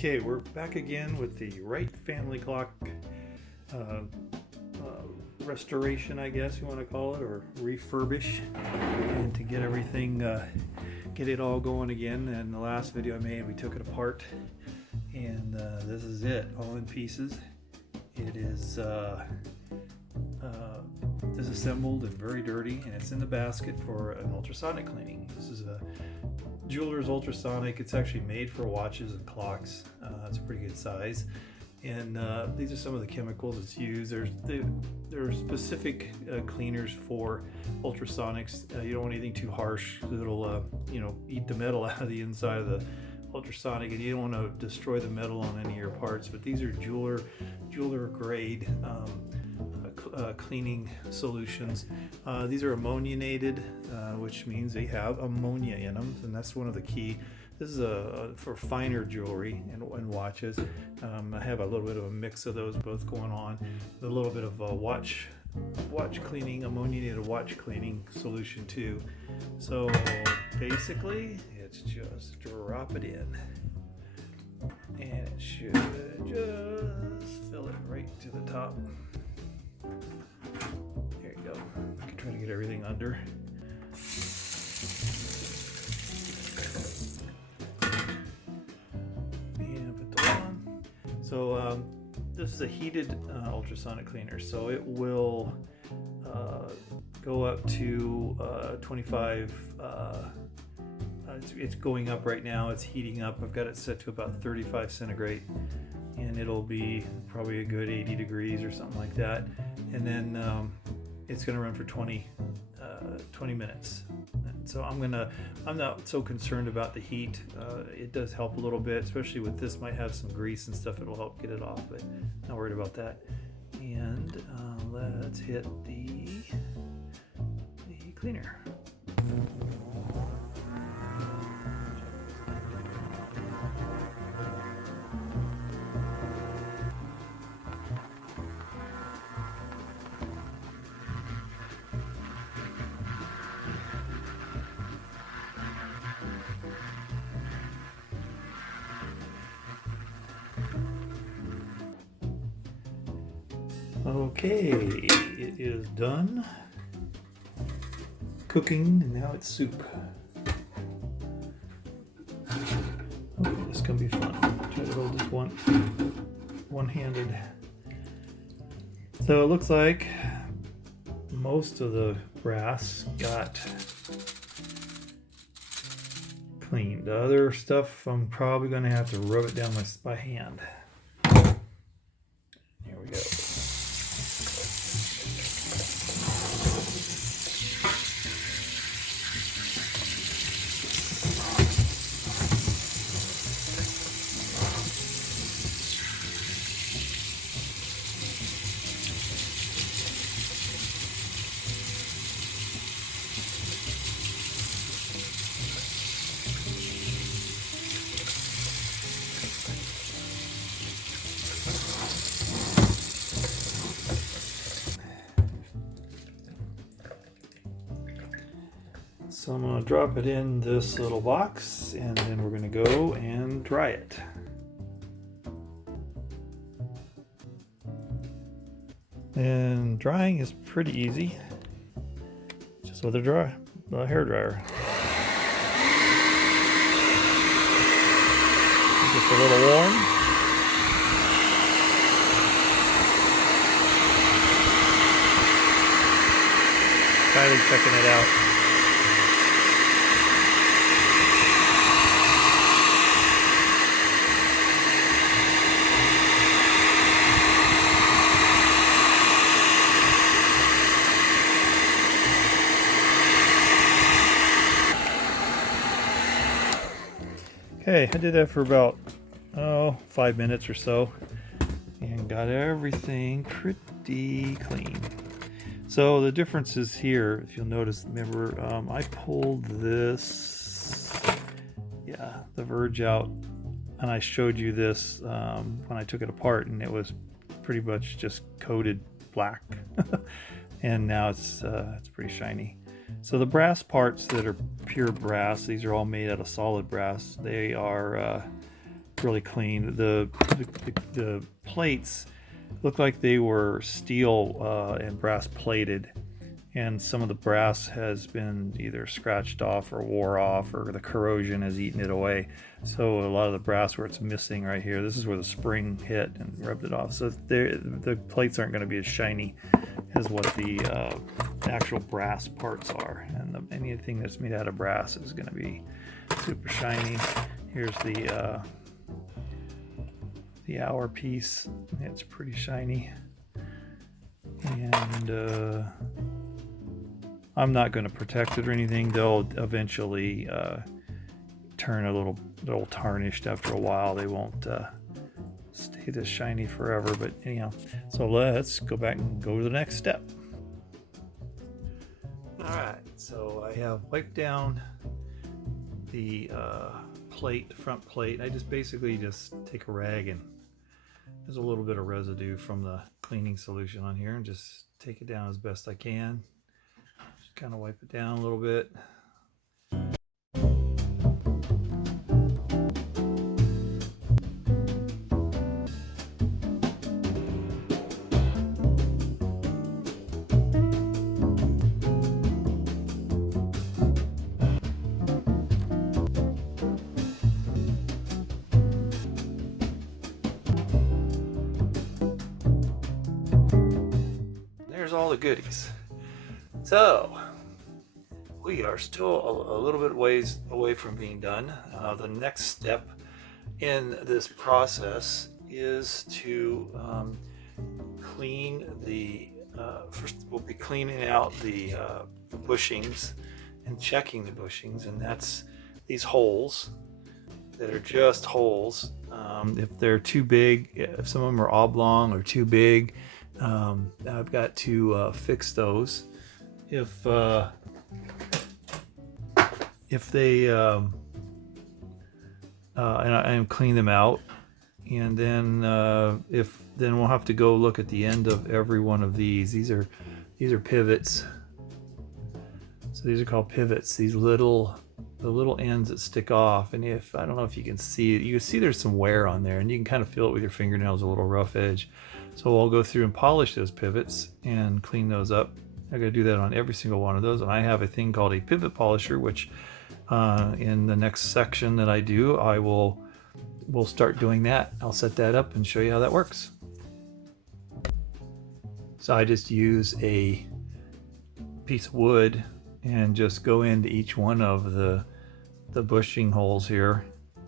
Okay, we're back again with the Wright family clock restoration, I guess you want to call it, or refurbish, and to get everything, get it all going again. And the last video I made, we took it apart, and this is it, all in pieces. It is disassembled and very dirty, and it's in the basket for an ultrasonic cleaning. This is a jeweler's ultrasonic. It's actually made for watches and clocks. It's a pretty good size, and these are some of the chemicals it's used. There are specific cleaners for ultrasonics. You don't want anything too harsh that'll eat the metal out of the inside of the ultrasonic, and you don't want to destroy the metal on any of your parts. But these are jeweler grade cleaning solutions. These are ammoniated, which means they have ammonia in them, and that's one of the key. This is for finer jewelry and watches. I have a little bit of a mix of those both going on. A little bit of watch cleaning, ammoniated watch cleaning solution too. So basically, it's just drop it in, and it should just fill it right to the top. There you go. I can try to get everything under. And put the on. So this is a heated ultrasonic cleaner, so it will go up to 25. It's going up right now. It's heating up. I've got it set to about 35 centigrade, and it'll be probably a good 80 degrees or something like that. And then it's going to run for 20 minutes. And so I'm not so concerned about the heat. It does help a little bit, especially with this. Might have some grease and stuff. It'll help get it off, but not worried about that. And let's hit the cleaner. Okay, it is done cooking, and now it's soup. Okay, this is gonna be fun. Try to hold this one-handed. So it looks like most of the brass got cleaned. The other stuff, I'm probably gonna have to rub it down by hand. Here we go. So I'm going to drop it in this little box, and then we're going to go and dry it. And drying is pretty easy, just with a hair dryer. Just a little warm. Kylie checking it out. Okay, I did that for about 5 minutes or so, and got everything pretty clean. So the difference is here, if you'll notice, remember, I pulled this, the verge out, and I showed you this when I took it apart, and it was pretty much just coated black, and now it's pretty shiny. So the brass parts that are pure brass, these are all made out of solid brass. They are really clean. The plates look like they were steel and brass plated, and some of the brass has been either scratched off or wore off, or the corrosion has eaten it away. So a lot of the brass where it's missing right here, this is where the spring hit and rubbed it off. So the plates aren't going to be as shiny as what the actual brass parts are, and anything that's made out of brass is going to be super shiny. Here's the hour piece. It's pretty shiny, and I'm not going to protect it or anything. They'll eventually turn a little tarnished after a while. They won't stay this shiny forever, but anyhow, so let's go back and go to the next step. Alright, so I have wiped down the front plate. I just basically take a rag, and there's a little bit of residue from the cleaning solution on here, and just take it down as best I can. Just kind of wipe it down a little bit. There's all the goodies. So we are still a little bit ways away from being done. The next step in this process is to clean the first we'll be cleaning out the bushings and checking the bushings, and that's these holes that are just holes. If they're too big, if some of them are oblong or too big, I've got to fix those. If they and clean them out, and then then we'll have to go look at the end of every one of these. These are pivots. So these are called pivots. These the little ends that stick off, and I don't know if you can see it, you can see there's some wear on there, and you can kind of feel it with your fingernails, a little rough edge. So I'll go through and polish those pivots and clean those up. I got to do that on every single one of those, and I have a thing called a pivot polisher, which in the next section that I do, we'll start doing that. I'll set that up and show you how that works. So I just use a piece of wood and just go into each one of the bushing holes here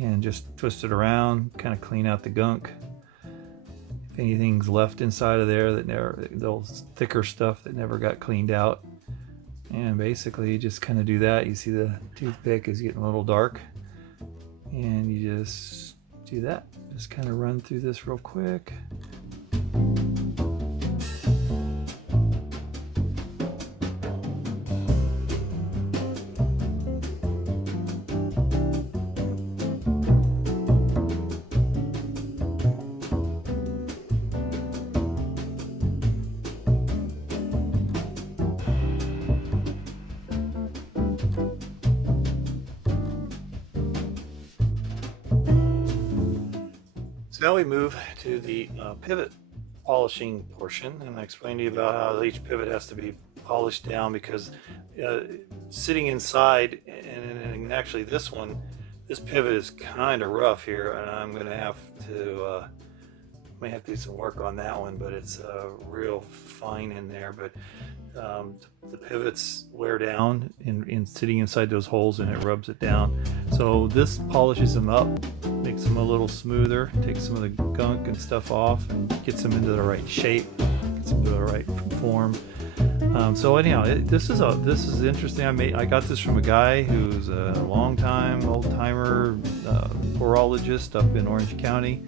and just twist it around, kind of clean out the gunk. If anything's left inside of there those thicker stuff that never got cleaned out, and basically you just kind of do that. You see the toothpick is getting a little dark, and you just do that. Just kind of run through this real quick. So now we move to the pivot polishing portion, and I explained to you about how each pivot has to be polished down, because sitting inside, and actually this pivot is kind of rough here, and I'm going to have to may have to do some work on that one, but it's real fine in there. But the pivots wear down in sitting inside those holes, and it rubs it down. So this polishes them up, makes them a little smoother, takes some of the gunk and stuff off, and gets them into the right shape, gets them to the right form. So anyhow, this is interesting. I got this from a guy who's a long-time old-timer horologist up in Orange County,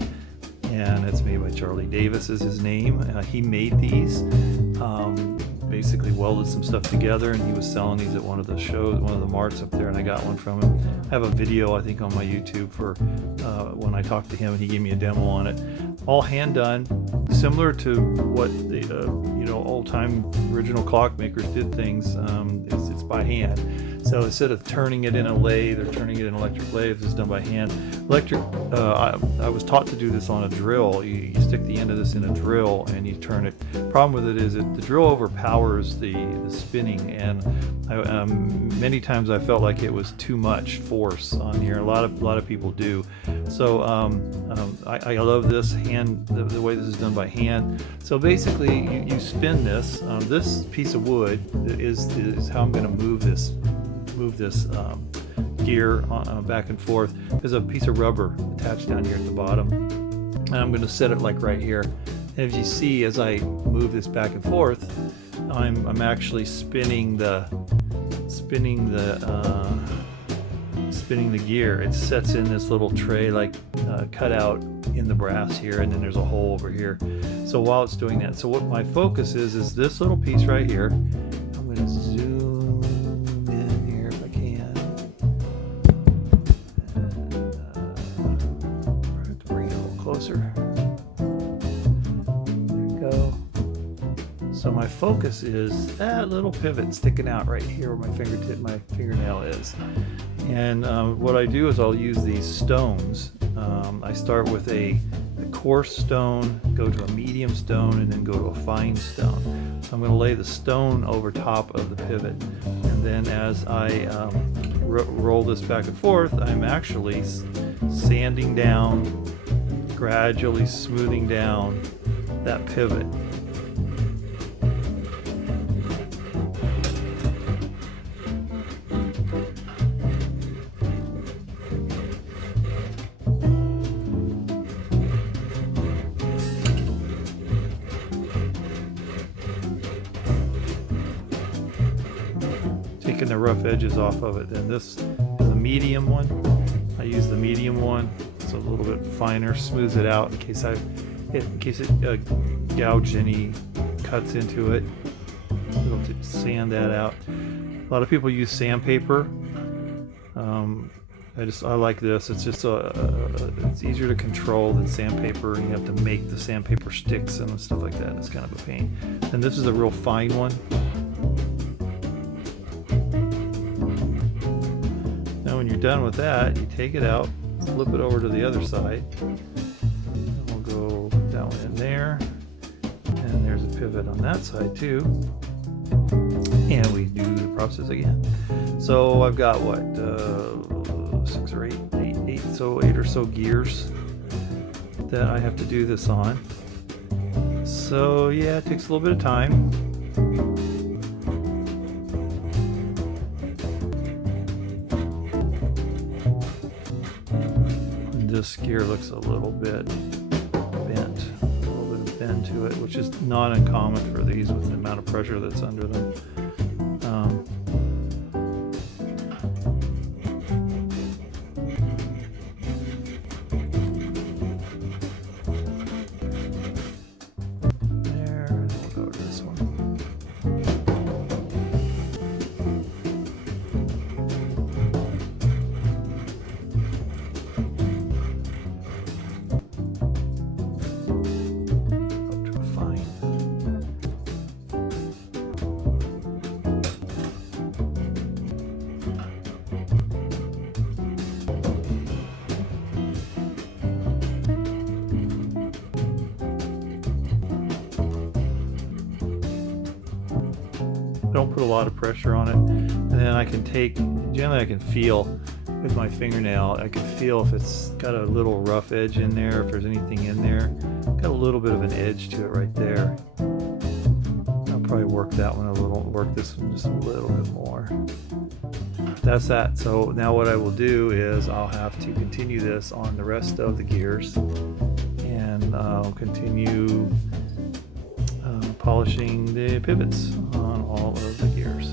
and it's made by Charlie Davis is his name. He made these, basically welded some stuff together, and he was selling these at one of the shows, one of the marts up there, and I got one from him. I have a video, I think, on my YouTube for when I talked to him, and he gave me a demo on it. All hand done, similar to what the old-time original clockmakers did things. It's by hand. So instead of turning it in a lathe or turning it in electric lathe, this is done by hand. Electric, I was taught to do this on a drill. You stick the end of this in a drill and you turn it. Problem with it is the drill overpowers the spinning, and many times I felt like it was too much force on here. A lot of people do. So I love this hand, the way this is done by hand. So basically, you spin this. This piece of wood is how I'm going to move this gear back and forth. There's a piece of rubber attached down here at the bottom, and I'm going to set it like right here. And as you see, as I move this back and forth, I'm actually spinning the gear. It sets in this little tray like cut out in the brass here, and then there's a hole over here. So while it's doing that, so what my focus is this little piece right here. I'm going to zoom in here if I can. And, I have to bring it a little closer. So my focus is that little pivot sticking out right here where my fingernail is. And what I do is I'll use these stones. I start with a coarse stone, go to a medium stone, and then go to a fine stone. So I'm going to lay the stone over top of the pivot. And then as I roll this back and forth, I'm actually sanding down, gradually smoothing down that pivot. Taking the rough edges off of it. Then this is a medium one. I use the medium one. It's a little bit finer, smooths it out in case it gouged any cuts into it. It'll sand that out. A lot of people use sandpaper. I like this. It's just it's easier to control than sandpaper. You have to make the sandpaper sticks and stuff like that. It's kind of a pain. And this is a real fine one. Now when you're done with that, you take it out, flip it over to the other side. And we'll go down in there. And there's a pivot on that side too. And we do the process again. So I've got what, 6 or 8 or so gears that I have to do this on. So yeah, it takes a little bit of time. And this gear looks a little bit bent, a little bit of bend to it, which is not uncommon for these with the amount of pressure that's under them. Don't put a lot of pressure on it, and then I can generally I can feel with my fingernail, I can feel if it's got a little rough edge in there, if there's anything in there. Got a little bit of an edge to it right there. I'll probably work that one a little, work this one just a little bit more. That's that. So now what I will do is I'll have to continue this on the rest of the gears, and I'll continue polishing the pivots on all of the gears.